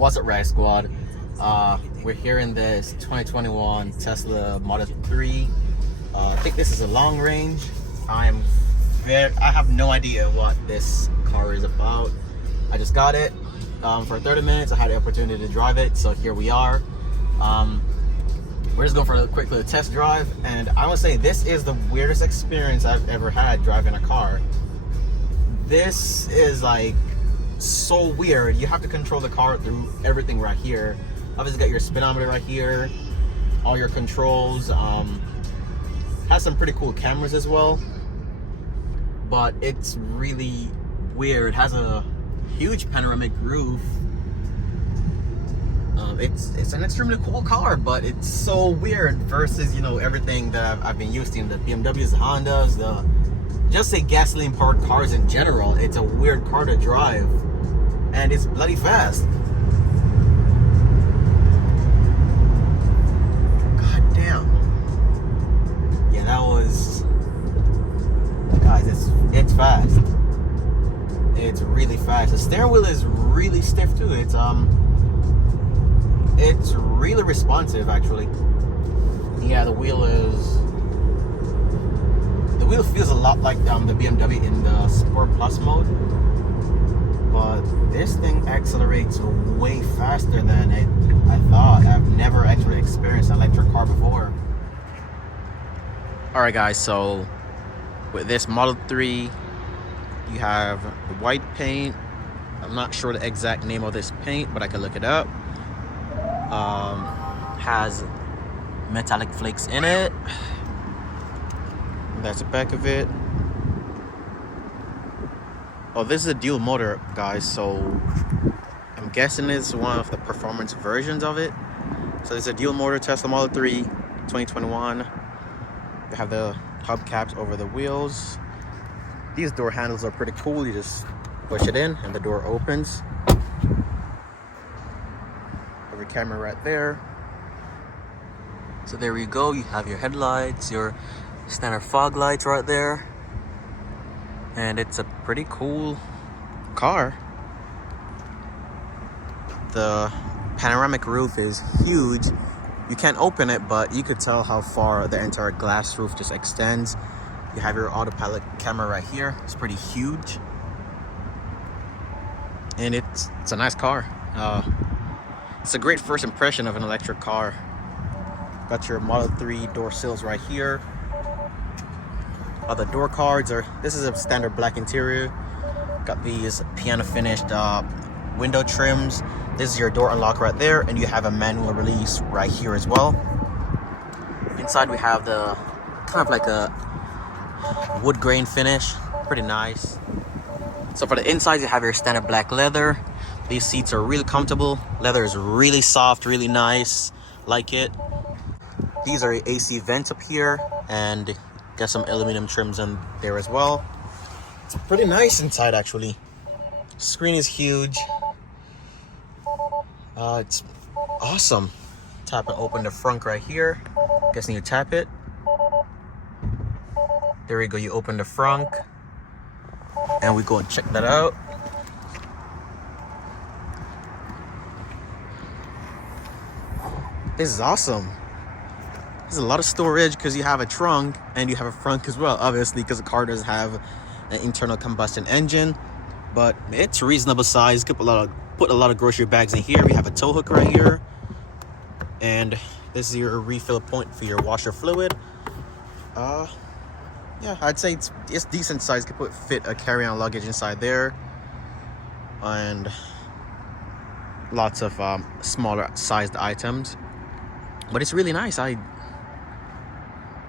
What's up, Rag Squad? We're here in this 2021 Tesla Model 3. I think this is a long range. I have no idea what this car is about. I just got it for 30 minutes. I had the opportunity to drive it, so here we are. We're just going for a quick little test drive, and I want to say this is the weirdest experience I've ever had driving a car. This is like so weird. You have to control the car through everything right here. Obviously got your speedometer right here, all your controls. Has some pretty cool cameras as well, but it's really weird. It has a huge panoramic roof. It's an extremely cool car, but it's so weird versus, you know, everything that I've been used to, the BMWs, the Hondas, just say gasoline powered cars in general. It's a weird car to drive, and it's bloody fast. God damn. Yeah, that was, guys, it's fast. It's really fast. The steering wheel is really stiff too. It's really responsive, actually. Yeah, the wheel feels a lot like the BMW in the Sport Plus mode, but this thing accelerates way faster than I thought. I've never actually experienced an electric car before. Alright guys, so with this Model 3, you have the white paint. I'm not sure the exact name of this paint, but I can look it up. Has metallic flakes in it. That's the back of it. Oh, this is a dual motor, guys, so I'm guessing it's one of the performance versions of it. So it's a dual motor Tesla Model 3 2021. They have the hubcaps over the wheels. These door handles are pretty cool. You just push it in and the door opens. Have your camera right there. So there you go. You have your headlights, your standard fog lights right there, and it's a pretty cool car. The panoramic roof is huge. You can't open it, but you could tell how far the entire glass roof just extends. You have your autopilot camera right here. It's pretty huge, and it's a nice car. It's a great first impression of an electric car. Got your Model 3 door sills right here. The door cards this is a standard black interior. Got these piano finished window trims. This is your door unlock right there, and you have a manual release right here as well. Inside we have the kind of like a wood grain finish, pretty nice. So for the inside, you have your standard black leather. These seats are really comfortable. Leather is really soft, really nice, like it. These are AC vents up here, and got some aluminum trims in there as well. It's pretty nice inside, actually. Screen is huge. It's awesome. Tap and open the front right here. Guessing you tap it. There you go. You open the front, and we go and check that out. This is awesome. There's a lot of storage because you have a trunk and you have a front as well, obviously, because the car does have an internal combustion engine, but it's reasonable size. You could put a lot of grocery bags in here. We have a tow hook right here, and this is your refill point for your washer fluid. Yeah, I'd say it's decent size. You could fit a carry-on luggage inside there, and lots of smaller sized items, but it's really nice.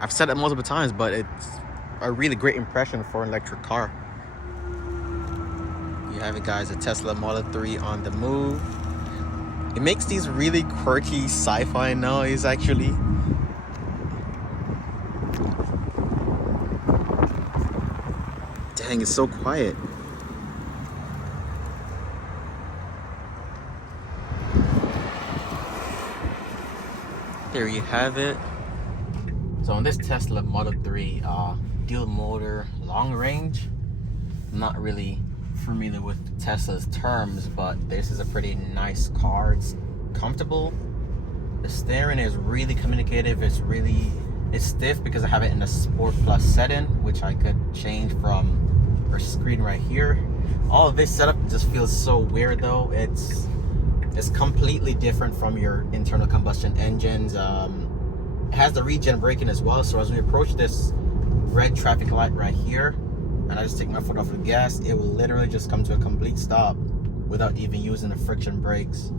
I've said it multiple times, but it's a really great impression for an electric car. You have it, guys, a Tesla Model 3 on the move. It makes these really quirky sci-fi noise, actually. Dang, it's so quiet. There you have it. So on this Tesla Model 3 dual motor long range, not really familiar with Tesla's terms, but this is a pretty nice car. It's comfortable. The steering is really communicative. It's stiff because I have it in the Sport Plus setting, which I could change from our screen right here. All of this setup just feels so weird though. It's completely different from your internal combustion engines. It has the regen braking as well, so as we approach this red traffic light right here and I just take my foot off the gas, it will literally just come to a complete stop without even using the friction brakes.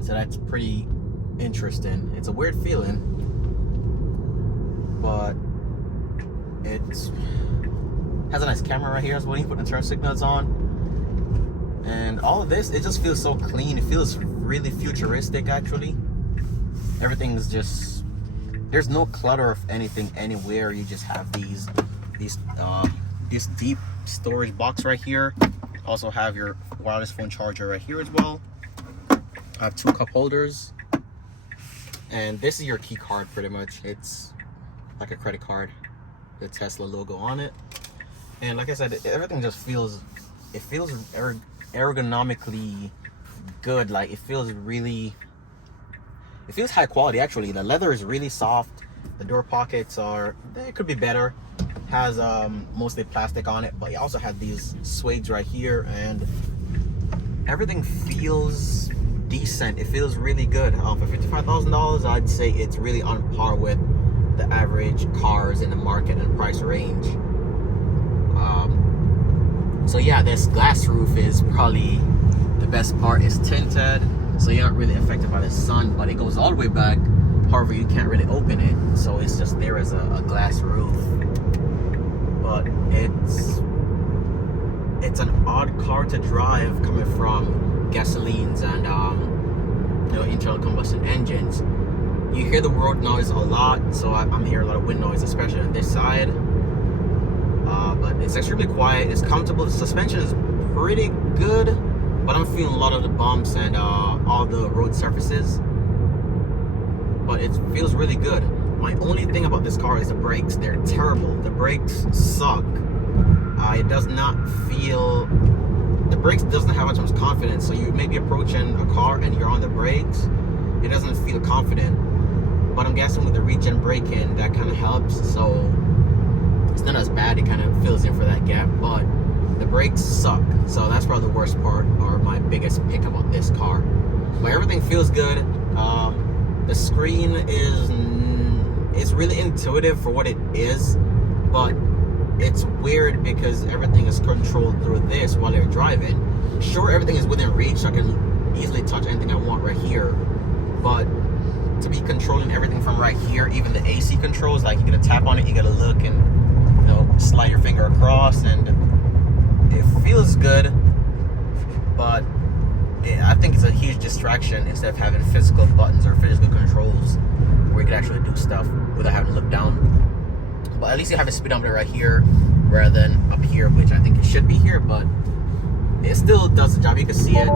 So that's pretty interesting. It's a weird feeling, but it has a nice camera right here as well. You put the turn signals on, and all of this, it just feels so clean. It feels really futuristic actually. Everything's just, there's no clutter of anything anywhere. You just have these deep storage box right here. Also have your wireless phone charger right here as well. I have 2 cup holders, and this is your key card pretty much. It's like a credit card, the Tesla logo on it. And like I said, everything just feels, it feels ergonomically good. Like it feels high quality actually. The leather is really soft. The door pockets it could be better. Has mostly plastic on it, but you also have these suedes right here, and everything feels decent. It feels really good. For $55,000, I'd say it's really on par with the average cars in the market and price range. So yeah, this glass roof is probably the best part. It's tinted, so you're not really affected by the sun, but it goes all the way back. However, you can't really open it, so it's just there as a glass roof. But it's an odd car to drive coming from gasolines and internal combustion engines. You hear the road noise a lot, so I'm hearing a lot of wind noise, especially on this side. But it's extremely quiet. It's comfortable. The suspension is pretty good, but I'm feeling a lot of the bumps and all the road surfaces. But it feels really good. My only thing about this car is the brakes. They're terrible. The brakes suck. It does not feel, the brakes doesn't have much confidence. So you may be approaching a car and you're on the brakes, it doesn't feel confident. But I'm guessing with the regen braking, that kind of helps. So it's not as bad. It kind of fills in for that gap. But the brakes suck. So that's probably the worst part, or my biggest pick about this car. But everything feels good. The screen is really intuitive for what it is, but it's weird because everything is controlled through this while you're driving. Sure, everything is within reach, so I can easily touch anything I want right here, but to be controlling everything from right here, even the AC controls, like you're gonna tap on it, you gotta look and slide your finger across, and it feels good, but I think it's a huge distraction instead of having physical buttons or physical controls where you can actually do stuff without having to look down. But at least you have a speedometer right here rather than up here, which I think it should be here, but it still does the job. You can see it.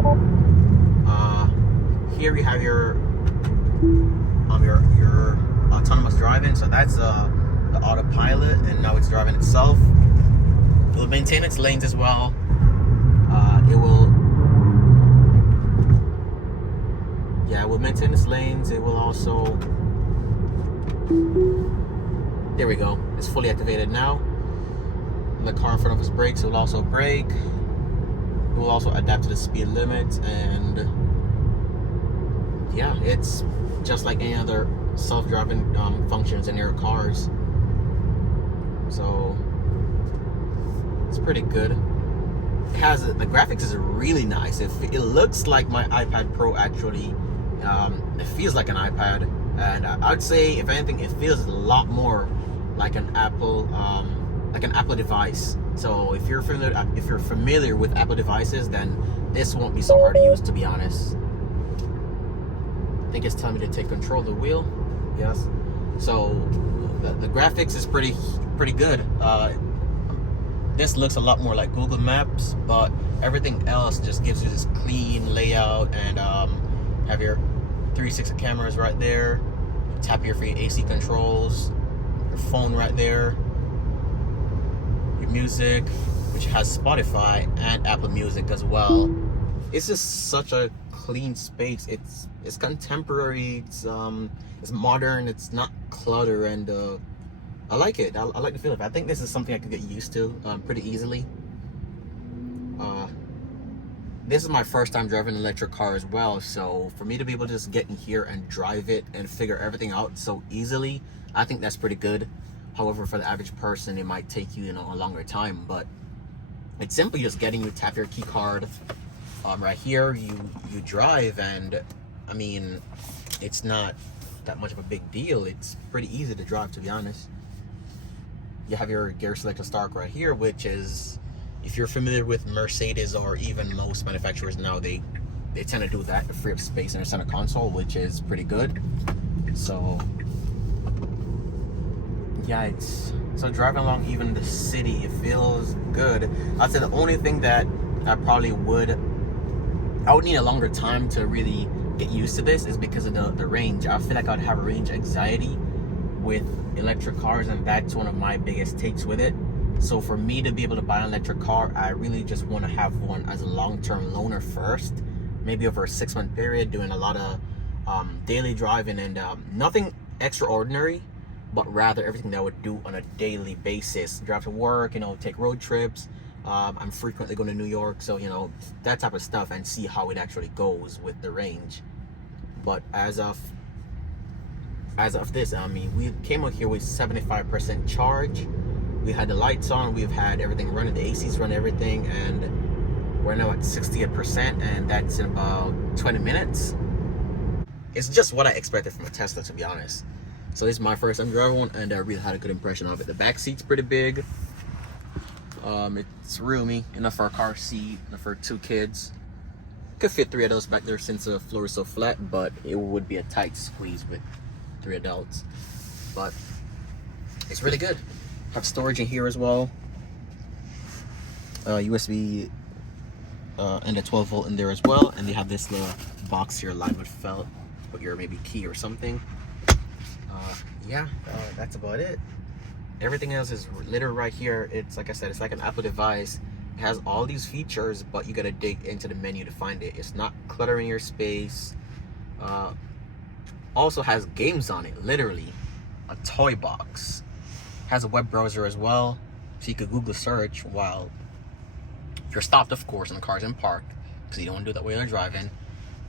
Here we have your autonomous driving. So that's the autopilot, and now it's driving itself. It will maintain its lanes as well. It will maintain its lanes. It will also, there we go, it's fully activated now. The car in front of us brakes, it will also brake. It will also adapt to the speed limit, and yeah, it's just like any other self-driving functions in your cars. So it's pretty good. It has, the graphics is really nice. It looks like my iPad Pro actually. It feels like an iPad, and I'd say if anything, it feels a lot more like an Apple device. So if you're familiar with Apple devices, then this won't be so hard to use, to be honest. I think it's telling me to take control of the wheel. Yes. So the graphics is pretty good. This looks a lot more like Google Maps, but everything else just gives you this clean layout, and have your 360 cameras right there. Tap here for your AC controls. Your phone right there. Your music. which has Spotify and Apple Music as well. It's just such a clean space. It's contemporary. It's modern. It's not clutter, and I like it. I like the feel of it. I think this is something I could get used to pretty easily. This is my first time driving an electric car as well, so for me to be able to just get in here and drive it and figure everything out so easily, I think that's pretty good. However, for the average person, it might take you, a longer time, but it's simply just getting, you tap your key card right here, you drive, and I mean, it's not that much of a big deal. It's pretty easy to drive, to be honest. You have your gear selector start right here, which is, if you're familiar with Mercedes or even most manufacturers now, they tend to do that to free up space in their center console, which is pretty good. So yeah, so driving along even the city, it feels good. I'd say the only thing that I would need a longer time to really get used to this is because of the range. I feel like I'd have a range anxiety with electric cars, and that's one of my biggest takes with it. So for me to be able to buy an electric car, I really just want to have one as a long-term loaner first, maybe over a 6-month period, doing a lot of daily driving, and nothing extraordinary, but rather everything that I would do on a daily basis. Drive to work, take road trips. I'm frequently going to New York, so that type of stuff, and see how it actually goes with the range. But as of this, I mean, we came out here with 75% charge. We had the lights on, we've had everything running, the AC's run everything, and we're now at 68%, and that's in about 20 minutes. It's just what I expected from a Tesla, to be honest. So this is my first time driving one, and I really had a good impression of it. The back seat's pretty big. It's roomy, enough for a car seat, enough for 2 kids. Could fit 3 of those back there since the floor is so flat, but it would be a tight squeeze with 3 adults. But it's really good. Have storage in here as well. USB and a 12 volt in there as well, and they have this little box here lined with felt, put your maybe key or something. That's about it. Everything else is littered right here. It's like I said, it's like an Apple device. It has all these features, but you gotta dig into the menu to find it. It's not cluttering your space. Also has games on it, literally a toy box. Has a web browser as well, so you could Google search while you're stopped, of course, and the car's in park, because you don't want to do that while you're driving.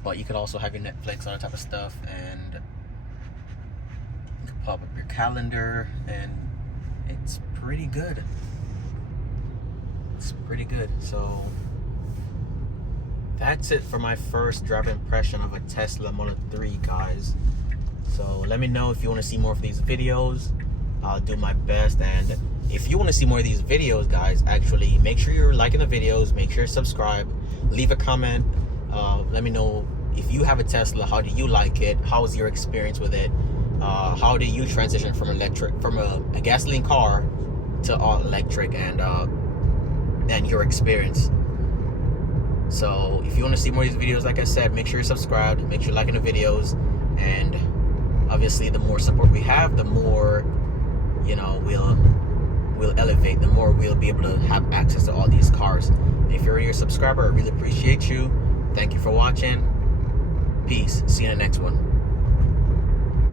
But you could also have your Netflix, all that type of stuff, and you can pop up your calendar, and it's pretty good. It's pretty good. So that's it for my first driving impression of a Tesla Model 3, guys. So let me know if you want to see more of these videos. I'll do my best, and if you want to see more of these videos, guys, actually make sure you're liking the videos, make sure you subscribe, leave a comment. Let me know if you have a Tesla, how do you like it, how was your experience with it, how did you transition from a gasoline car to all electric, and your experience. So if you want to see more of these videos, like I said, make sure you're subscribed, make sure you're liking the videos, and obviously the more support we have, the more we'll elevate, the more we'll be able to have access to all these cars. And if you're already a subscriber, I really appreciate you. Thank you for watching. Peace. See you in the next one.